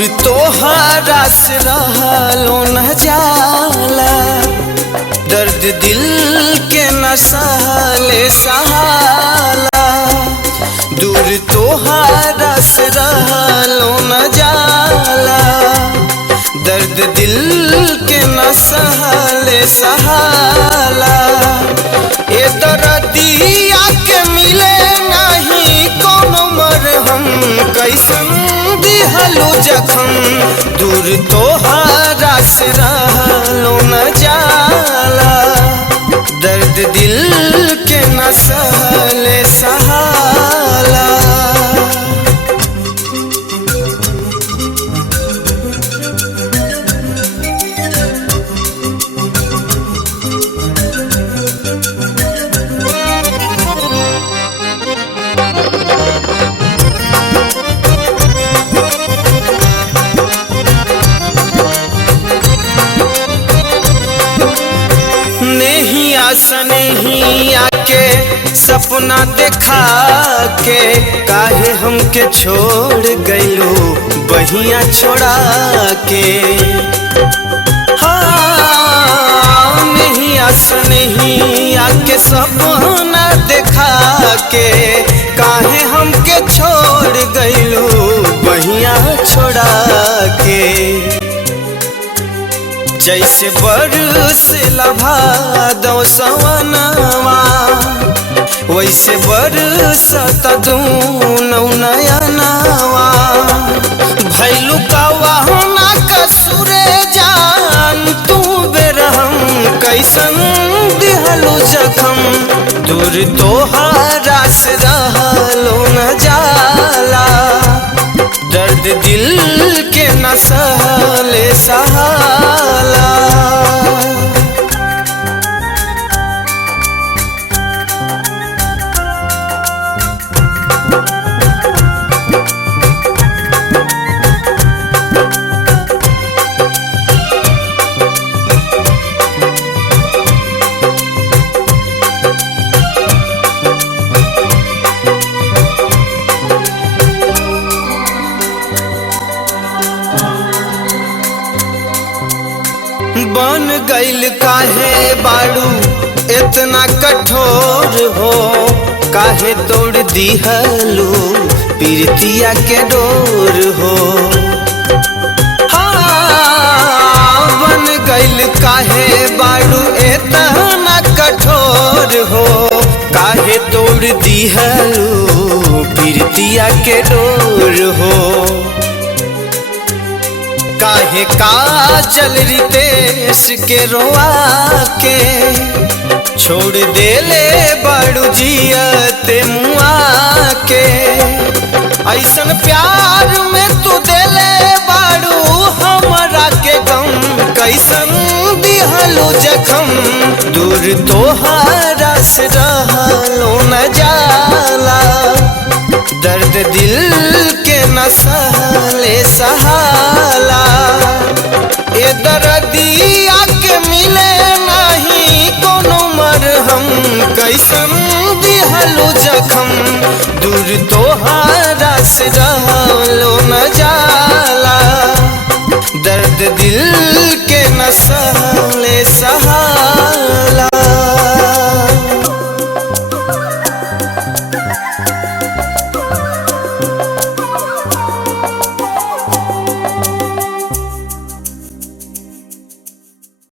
दूर तोहरा से रहलो न जाला, दर्द दिल के न सहले सहाला। दूर तोहरा से रहलो न जाला, दर्द दिल के न सहले सहाला। ए दर्दिया के मिले नहीं कोनो मरहम, कैसन दिहलो जखम। दूर तोहरा से रहलो न जाला, दर्द दिल के न सहले सहाला। सनहिया के सपना देखा के काहे हमके छोड़ गइलो बहिया छोड़ा के। हाँ नहिया सनहिया के सपना देखा के काहे हमके छोड़ गइलो बहिया छोड़ा के। जैसे बरसेला भादो सवनवा, वैसे बरसत दूनो नयनवा। भैलू कवना कसूरे जान तू बेरहम, कैसन दिहलो जखम। दूर तोहरा से रहलो न जाला, दर्द दिल के न सहले सहाला। बन गइल काहे बाड़ू इतना कठोर हो, काहे तोड़ दिहलू पीरतिया के डोर हो। हाँ बन गइल काहे बाड़ू इतना कठोर हो, काहे तोड़ दिहलू पीरतिया के डोर हो। काहे काजल रितेश के रोआ के छोड़ देले बड़ू जियते मुआ के। ऐसन प्यार में तू देले बड़ू हमरा के गम, कैसन दिहलो जखम। दूर तोहरा से रहलो न जाला, दर्द दिल के न सहले सहाला। ए दर्दिया के मिले नहीं कोनो मरहम, कैसन दिहलो जखम। दूर तोहरा से रहलो न जाला, दर्द दिल के न सहले सहाला।